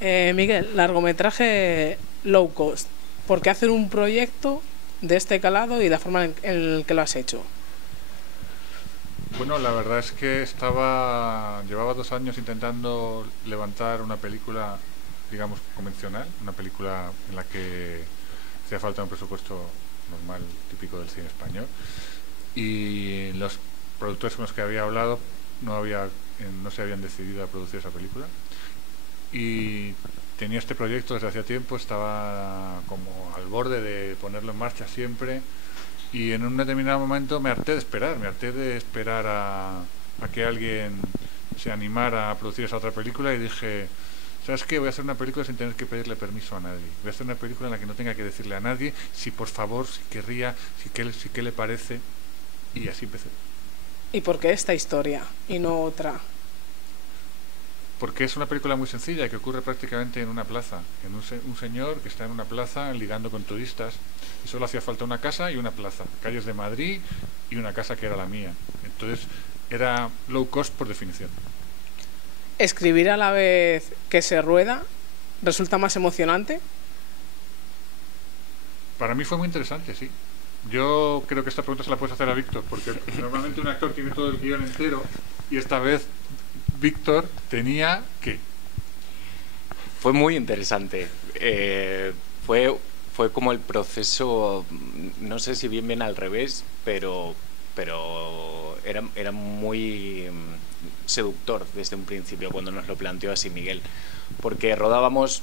Miguel, largometraje low cost. ¿Por qué hacer un proyecto de este calado y de la forma en que lo has hecho? Bueno, la verdad es que llevaba 2 años intentando levantar una película, digamos, convencional, una película en la que hacía falta un presupuesto normal, típico del cine español, y los productores con los que había hablado no se habían decidido a producir esa película, y tenía este proyecto desde hacía tiempo, estaba como al borde de ponerlo en marcha siempre. Y en un determinado momento me harté de esperar a que alguien se animara a producir esa otra película y dije, ¿sabes qué? Voy a hacer una película sin tener que pedirle permiso a nadie. Voy a hacer una película en la que no tenga que decirle a nadie si por favor, si querría, si qué le parece. Y así empecé. ¿Y por qué esta historia y no otra? Porque es una película muy sencilla que ocurre prácticamente en una plaza, en un señor que está en una plaza ligando con turistas y solo hacía falta una casa y una plaza, calles de Madrid y una casa que era la mía. Entonces era low cost por definición. ¿Escribir a la vez que se rueda resulta más emocionante? Para mí fue muy interesante, sí. Yo creo que esta pregunta se la puedes hacer a Víctor, porque normalmente un actor tiene todo el guión entero y esta vez Víctor tenía que... Fue muy interesante. Fue como el proceso, no sé si bien al revés, pero era muy seductor desde un principio cuando nos lo planteó así Miguel, porque rodábamos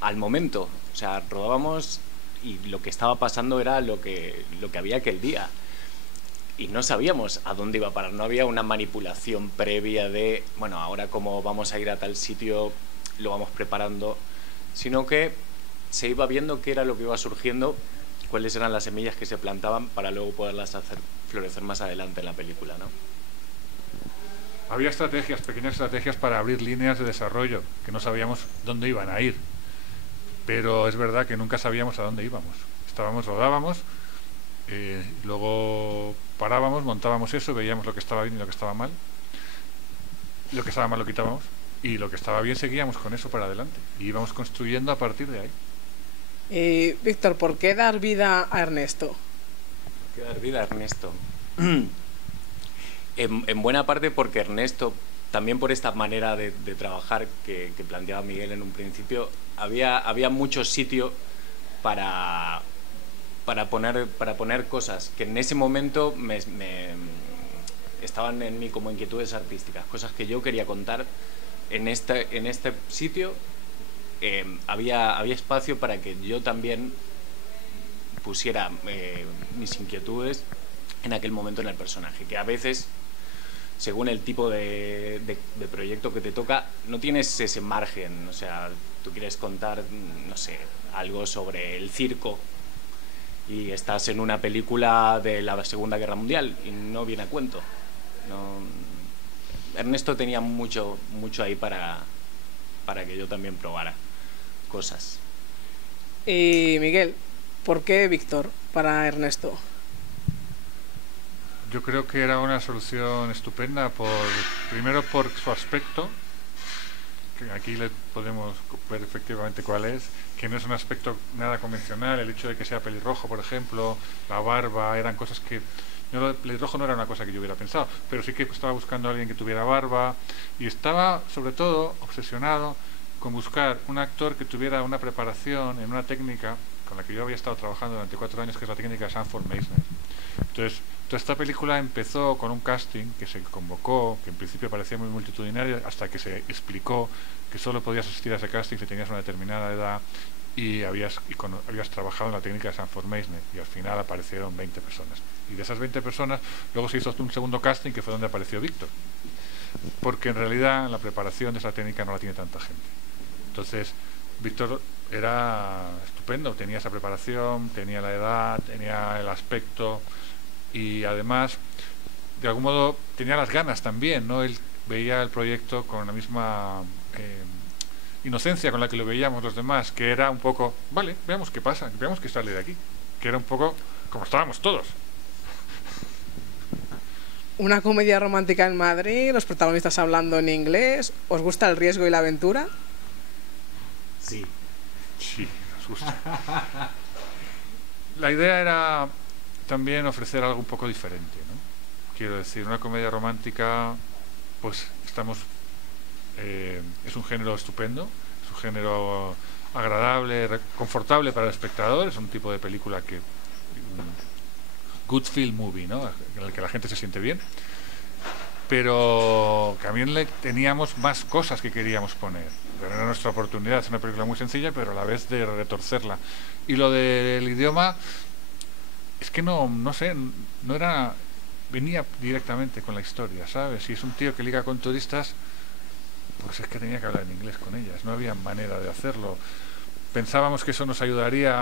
al momento, o sea, rodábamos y lo que estaba pasando era lo que había aquel día. Y no sabíamos a dónde iba a parar, no había una manipulación previa de, bueno, ahora como vamos a ir a tal sitio, lo vamos preparando, sino que se iba viendo qué era lo que iba surgiendo, cuáles eran las semillas que se plantaban para luego poderlas hacer florecer más adelante en la película, ¿no? Había estrategias, pequeñas estrategias para abrir líneas de desarrollo, que no sabíamos dónde iban a ir. Pero es verdad que nunca sabíamos a dónde íbamos. Rodábamos, luego parábamos, montábamos eso, veíamos lo que estaba bien y lo que estaba mal. Lo que estaba mal lo quitábamos y lo que estaba bien seguíamos con eso para adelante. Y íbamos construyendo a partir de ahí. Víctor, ¿por qué dar vida a Ernesto? ¿Por qué dar vida a Ernesto? En buena parte porque Ernesto, también por esta manera de trabajar que planteaba Miguel en un principio, había mucho sitio para poner cosas que en ese momento estaban en mí como inquietudes artísticas, cosas que yo quería contar en este sitio. Había espacio para que yo también pusiera mis inquietudes en aquel momento en el personaje, que a veces, según el tipo de proyecto que te toca, no tienes ese margen. O sea, tú quieres contar, no sé, algo sobre el circo y estás en una película de la Segunda Guerra Mundial y no viene a cuento. No, Ernesto tenía mucho ahí para que yo también probara cosas. Y Miguel, ¿por qué Víctor para Ernesto? Yo creo que era una solución estupenda, primero por su aspecto, que aquí le podemos ver efectivamente cuál es, que no es un aspecto nada convencional. El hecho de que sea pelirrojo, por ejemplo, la barba, eran cosas que... el pelirrojo no era una cosa que yo hubiera pensado, pero sí que estaba buscando a alguien que tuviera barba y estaba sobre todo obsesionado con buscar un actor que tuviera una preparación en una técnica con la que yo había estado trabajando durante 4 años, que es la técnica de Sanford Meisner. Entonces, toda esta película empezó con un casting que se convocó, que en principio parecía muy multitudinario, hasta que se explicó que solo podías asistir a ese casting si tenías una determinada edad y habías trabajado en la técnica de Sanford Meisner, y al final aparecieron 20 personas. Y de esas 20 personas, luego se hizo un segundo casting, que fue donde apareció Víctor. Porque en realidad la preparación de esa técnica no la tiene tanta gente. Entonces, Víctor era estupendo, tenía esa preparación, tenía la edad, tenía el aspecto y además, de algún modo, tenía las ganas también, ¿no? Él veía el proyecto con la misma inocencia con la que lo veíamos los demás, que era un poco, vale, veamos qué pasa, veamos qué sale de aquí, que era un poco como estábamos todos. ¿Una comedia romántica en Madrid, los protagonistas hablando en inglés? ¿Os gusta el riesgo y la aventura? Sí. Sí, nos gusta. La idea era también ofrecer algo un poco diferente, ¿no? Quiero decir, una comedia romántica, pues estamos... es un género estupendo, es un género agradable, confortable para el espectador, es un tipo de película que... good feel movie, ¿no? En el que la gente se siente bien, pero también teníamos más cosas que queríamos poner. Era nuestra oportunidad, es una película muy sencilla, pero a la vez de retorcerla. Y lo del idioma, es que no sé, no era, venía directamente con la historia, ¿sabes? Si es un tío que liga con turistas, pues es que tenía que hablar en inglés con ellas, no había manera de hacerlo. Pensábamos que eso nos ayudaría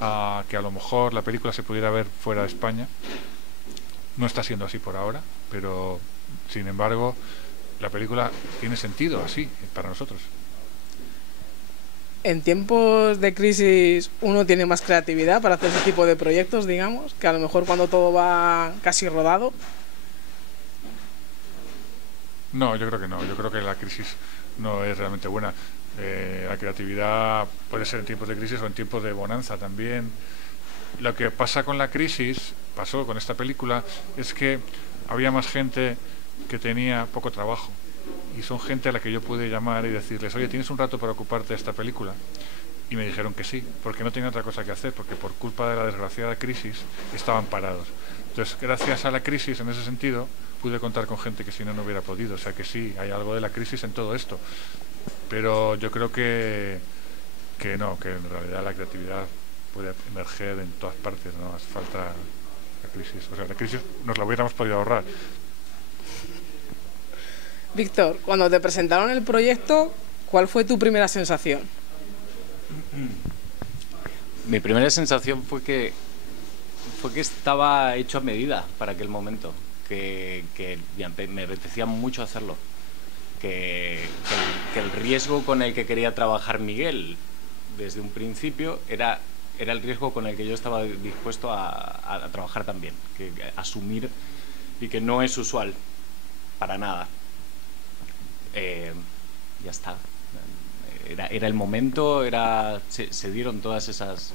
a que a lo mejor la película se pudiera ver fuera de España. No está siendo así por ahora, pero sin embargo la película tiene sentido así para nosotros. En tiempos de crisis uno tiene más creatividad para hacer ese tipo de proyectos, digamos, que a lo mejor cuando todo va casi rodado. No, yo creo que no. Yo creo que la crisis no es realmente buena. La creatividad puede ser en tiempos de crisis o en tiempos de bonanza también. Lo que pasa con la crisis, pasó con esta película, es que había más gente que tenía poco trabajo. Y son gente a la que yo pude llamar y decirles, oye, ¿tienes un rato para ocuparte de esta película? Y me dijeron que sí, porque no tenían otra cosa que hacer, porque por culpa de la desgraciada crisis estaban parados. Entonces, gracias a la crisis, en ese sentido, pude contar con gente que si no, no hubiera podido. O sea que sí, hay algo de la crisis en todo esto. Pero yo creo que no, que en realidad la creatividad puede emerger en todas partes, no hace falta la crisis. O sea, la crisis nos la hubiéramos podido ahorrar. Víctor, cuando te presentaron el proyecto, ¿cuál fue tu primera sensación? Mi primera sensación fue que estaba hecho a medida para aquel momento, que me apetecía mucho hacerlo, que el riesgo con el que quería trabajar Miguel desde un principio era el riesgo con el que yo estaba dispuesto a trabajar también, que asumir, y que no es usual para nada. Ya está. Era el momento, se dieron todas esas...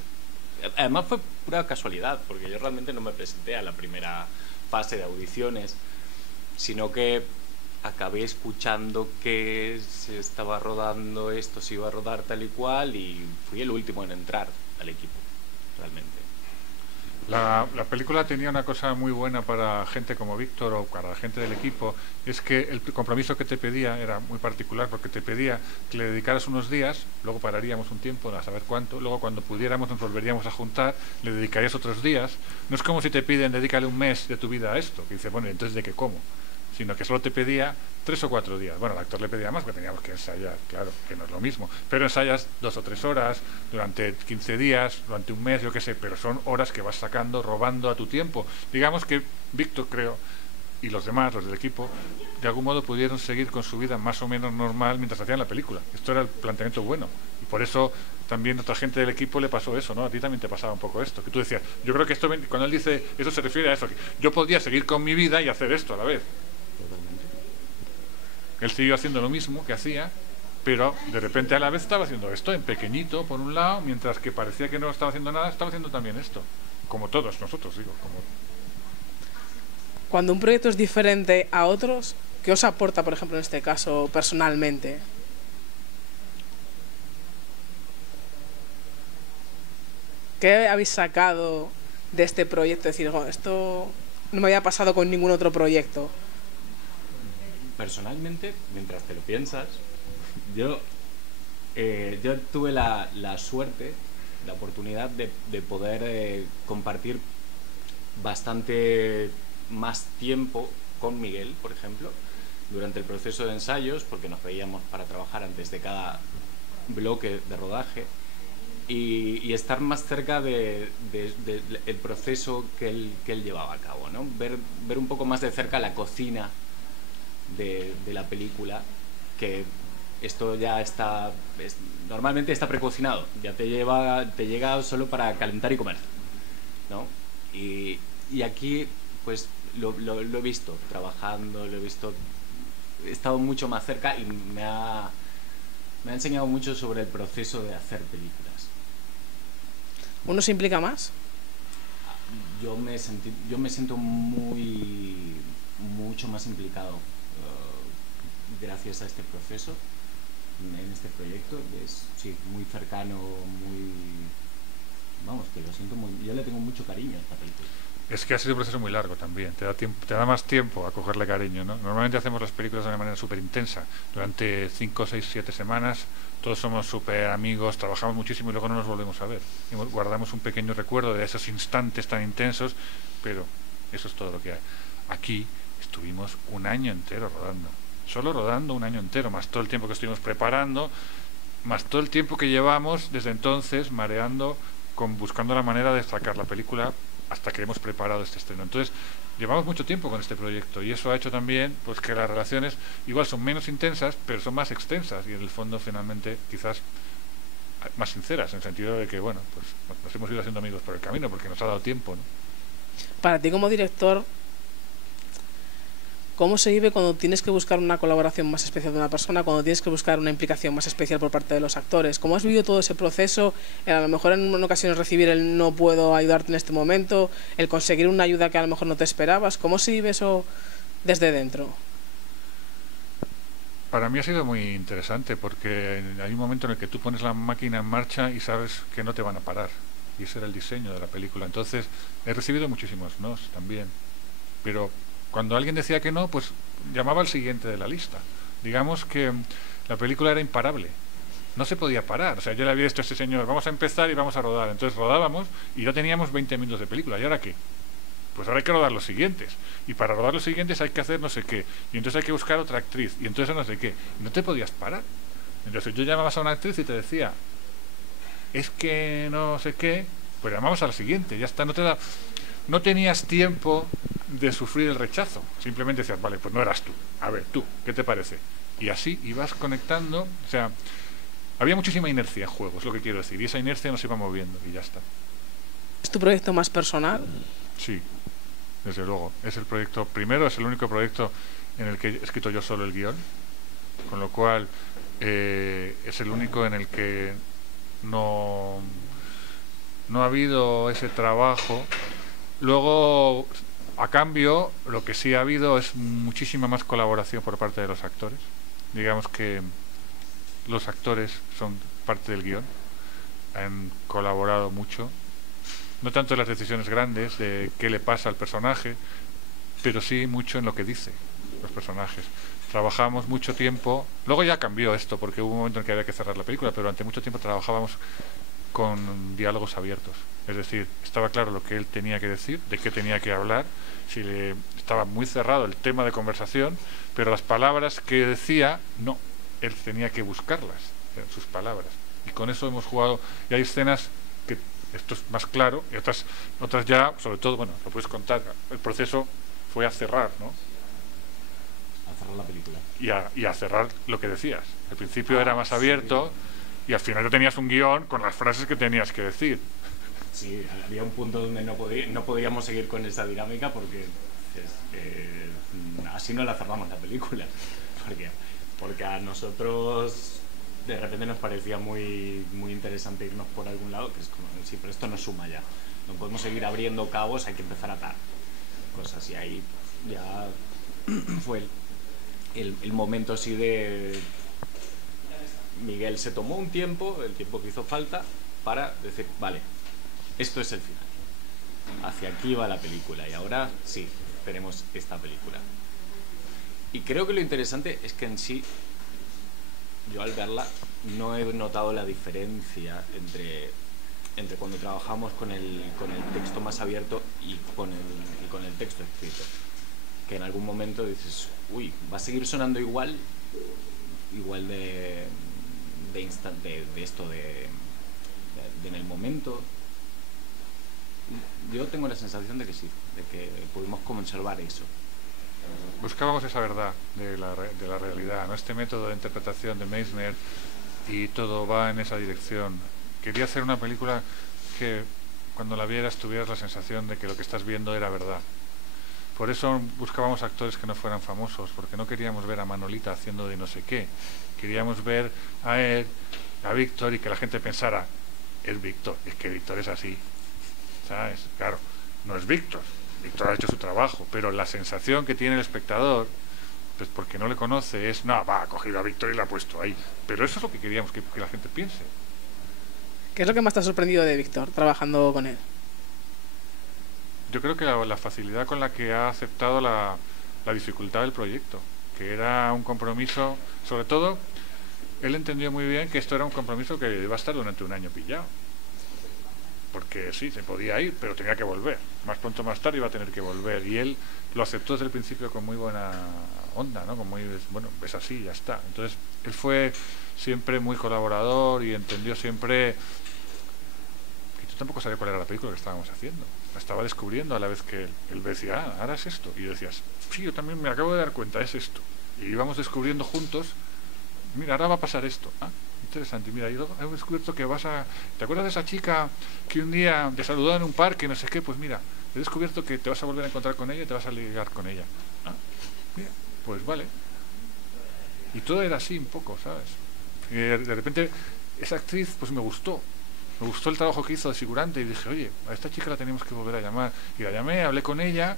Además fue pura casualidad, porque yo realmente no me presenté a la primera fase de audiciones, sino que acabé escuchando que se estaba rodando esto, se iba a rodar tal y cual, y fui el último en entrar al equipo, realmente. La película tenía una cosa muy buena para gente como Víctor o para la gente del equipo, es que el compromiso que te pedía era muy particular, porque te pedía que le dedicaras unos días, luego pararíamos un tiempo a saber cuánto, luego cuando pudiéramos nos volveríamos a juntar, le dedicarías otros días. No es como si te piden dedícale un mes de tu vida a esto, que dice, bueno, entonces ¿de qué como? Sino que solo te pedía 3 o 4 días. Bueno, al actor le pedía más porque teníamos que ensayar, claro, que no es lo mismo. Pero ensayas 2 o 3 horas durante 15 días, durante un mes, yo qué sé, pero son horas que vas sacando, robando a tu tiempo. Digamos que Víctor, creo, y los demás, los del equipo, de algún modo pudieron seguir con su vida más o menos normal mientras hacían la película. Esto era el planteamiento bueno. Y por eso también a otra gente del equipo le pasó eso, ¿no? A ti también te pasaba un poco esto, que tú decías, yo creo que esto, cuando él dice, eso se refiere a eso, que yo podía seguir con mi vida y hacer esto a la vez. Totalmente. Él siguió haciendo lo mismo que hacía, pero de repente a la vez estaba haciendo esto en pequeñito, por un lado, mientras que parecía que no estaba haciendo nada, estaba haciendo también esto. Como todos nosotros, digo. Cuando un proyecto es diferente a otros, ¿qué os aporta, por ejemplo, en este caso, personalmente? ¿Qué habéis sacado de este proyecto? Es decir, oh, esto no me había pasado con ningún otro proyecto. Personalmente, mientras te lo piensas, yo tuve la suerte, la oportunidad de poder compartir bastante más tiempo con Miguel, por ejemplo, durante el proceso de ensayos, porque nos veíamos para trabajar antes de cada bloque de rodaje, y estar más cerca del proceso que él llevaba a cabo, ¿no? Ver un poco más de cerca la cocina de la película, que esto ya está, normalmente está precocinado, ya te llega solo para calentar y comer, ¿no? Y aquí pues lo he visto trabajando, lo he visto, he estado mucho más cerca y me ha enseñado mucho sobre el proceso de hacer películas. ¿Uno se implica más? Yo me siento mucho más implicado gracias a este proceso, en este proyecto. Es muy cercano, vamos, que lo siento yo le tengo mucho cariño a esta película. Es que ha sido un proceso muy largo también, te da más tiempo a cogerle cariño, ¿no? Normalmente hacemos las películas de una manera súper intensa, durante 5, 6, 7 semanas, todos somos súper amigos, trabajamos muchísimo y luego no nos volvemos a ver. Y guardamos un pequeño recuerdo de esos instantes tan intensos, pero eso es todo lo que hay. Aquí estuvimos un año entero rodando, solo rodando un año entero, más todo el tiempo que estuvimos preparando, más todo el tiempo que llevamos desde entonces mareando, buscando la manera de sacar la película hasta que hemos preparado este estreno. Entonces, llevamos mucho tiempo con este proyecto y eso ha hecho también pues que las relaciones igual son menos intensas, pero son más extensas y en el fondo finalmente quizás más sinceras, en el sentido de que, bueno, pues nos hemos ido haciendo amigos por el camino porque nos ha dado tiempo, ¿no? Para ti como director, ¿cómo se vive cuando tienes que buscar una colaboración más especial de una persona, cuando tienes que buscar una implicación más especial por parte de los actores? ¿Cómo has vivido todo ese proceso? A lo mejor en ocasiones recibir el no puedo ayudarte en este momento, el conseguir una ayuda que a lo mejor no te esperabas. ¿Cómo se vive eso desde dentro? Para mí ha sido muy interesante porque hay un momento en el que tú pones la máquina en marcha y sabes que no te van a parar. Y ese era el diseño de la película. Entonces he recibido muchísimos nos también. Pero cuando alguien decía que no, pues llamaba al siguiente de la lista. Digamos que la película era imparable. No se podía parar. O sea, yo le había dicho a este señor, vamos a empezar y vamos a rodar. Entonces rodábamos y ya teníamos 20 minutos de película. ¿Y ahora qué? Pues ahora hay que rodar los siguientes. Y para rodar los siguientes hay que hacer no sé qué. Y entonces hay que buscar otra actriz. Y entonces no sé qué. Y no te podías parar. Entonces yo llamabas a una actriz y te decía, es que no sé qué, pues llamamos a la siguiente. Ya está, no tenías tiempo de sufrir el rechazo, simplemente decías, vale, pues no eras tú, a ver, tú, ¿qué te parece? Y así ibas conectando, o sea, había muchísima inercia en juego, es lo que quiero decir, y esa inercia nos iba moviendo y ya está. ¿Es tu proyecto más personal? Sí, desde luego, es el proyecto, primero es el único proyecto en el que he escrito yo solo el guión, con lo cual es el único en el que no ha habido ese trabajo. Luego, a cambio, lo que sí ha habido es muchísima más colaboración por parte de los actores. Digamos que los actores son parte del guión, han colaborado mucho, no tanto en las decisiones grandes de qué le pasa al personaje, pero sí mucho en lo que dice los personajes. Trabajamos mucho tiempo, luego ya cambió esto porque hubo un momento en que había que cerrar la película, pero durante mucho tiempo trabajábamos con diálogos abiertos, es decir, estaba claro lo que él tenía que decir, de qué tenía que hablar, estaba muy cerrado el tema de conversación, pero las palabras que decía, no, él tenía que buscarlas, sus palabras, y con eso hemos jugado, y hay escenas que esto es más claro, y otras ya, sobre todo, bueno, lo puedes contar, el proceso fue a cerrar, ¿no? A cerrar la película. Y a cerrar lo que decías, al principio era más abierto, sí. Y al final ya tenías un guión con las frases que tenías que decir. Sí, había un punto donde no podíamos seguir con esa dinámica porque así no la cerramos la película. Porque a nosotros de repente nos parecía muy interesante irnos por algún lado, que es como, sí, pero esto no suma ya. No podemos seguir abriendo cabos, hay que empezar a atar cosas. Y ahí ya fue el momento así de... Miguel se tomó un tiempo, el tiempo que hizo falta, para decir, vale, esto es el final. Hacia aquí va la película y ahora sí, tenemos esta película. Y creo que lo interesante es que en sí, yo al verla no he notado la diferencia entre cuando trabajamos con el texto más abierto y con el texto escrito. Que en algún momento dices, uy, va a seguir sonando igual de esto de en el momento. Yo tengo la sensación de que sí, de que pudimos conservar eso. Buscábamos esa verdad de la realidad, ¿no? Este método de interpretación de Meisner, y todo va en esa dirección. Quería hacer una película que cuando la vieras tuvieras la sensación de que lo que estás viendo era verdad. Por eso buscábamos actores que no fueran famosos, porque no queríamos ver a Manolita haciendo de no sé qué. Queríamos ver a él, a Víctor, y que la gente pensara, es Víctor, es que Víctor es así, ¿sabes? Claro, no es Víctor, Víctor ha hecho su trabajo, pero la sensación que tiene el espectador, pues porque no le conoce, es, no, va, ha cogido a Víctor y la ha puesto ahí. Pero eso es lo que queríamos que la gente piense. ¿Qué es lo que más te ha sorprendido de Víctor trabajando con él? Yo creo que la facilidad con la que ha aceptado la dificultad del proyecto, que era un compromiso, sobre todo, él entendió muy bien que esto era un compromiso que iba a estar durante un año pillado. Porque sí, se podía ir, pero tenía que volver. Más pronto o más tarde iba a tener que volver. Y él lo aceptó desde el principio con muy buena onda, ¿no? Con muy, bueno, es así, ya está. Entonces, él fue siempre muy colaborador y entendió siempre que yo tampoco sabía cuál era la película que estábamos haciendo. La estaba descubriendo a la vez que él decía, ah, ahora es esto. Y yo decías, sí, yo también me acabo de dar cuenta, es esto. Y íbamos descubriendo juntos, mira, ahora va a pasar esto. Ah, interesante. Mira, yo he descubierto que vas a... ¿Te acuerdas de esa chica que un día te saludó en un parque, no sé qué? Pues mira, he descubierto que te vas a volver a encontrar con ella y te vas a ligar con ella. Ah, mira, pues vale. Y todo era así un poco, ¿sabes? Y de repente esa actriz pues me gustó el trabajo que hizo de figurante y dije, oye, a esta chica la tenemos que volver a llamar. Y la llamé, hablé con ella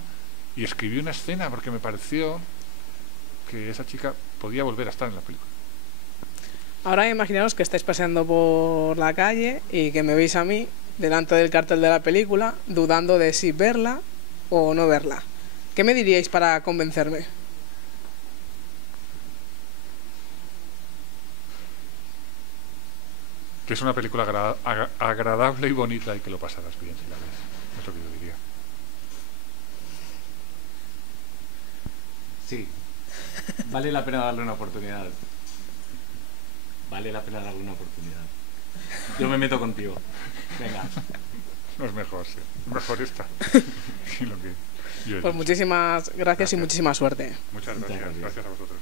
y escribí una escena porque me pareció que esa chica podía volver a estar en la película. Ahora imaginaos que estáis paseando por la calle y que me veis a mí delante del cartel de la película dudando de si verla o no verla. ¿Qué me diríais para convencerme? Que es una película agradable y bonita y que lo pasarás bien si la ves. Es lo que yo diría. Sí. Vale la pena darle una oportunidad. Vale la pena darle una oportunidad. Yo me meto contigo. Venga. No es mejor, sí. Mejor esta. Sí, lo que yo he Pues dicho. muchísimas gracias y muchísima suerte. Muchas gracias. Gracias a vosotros.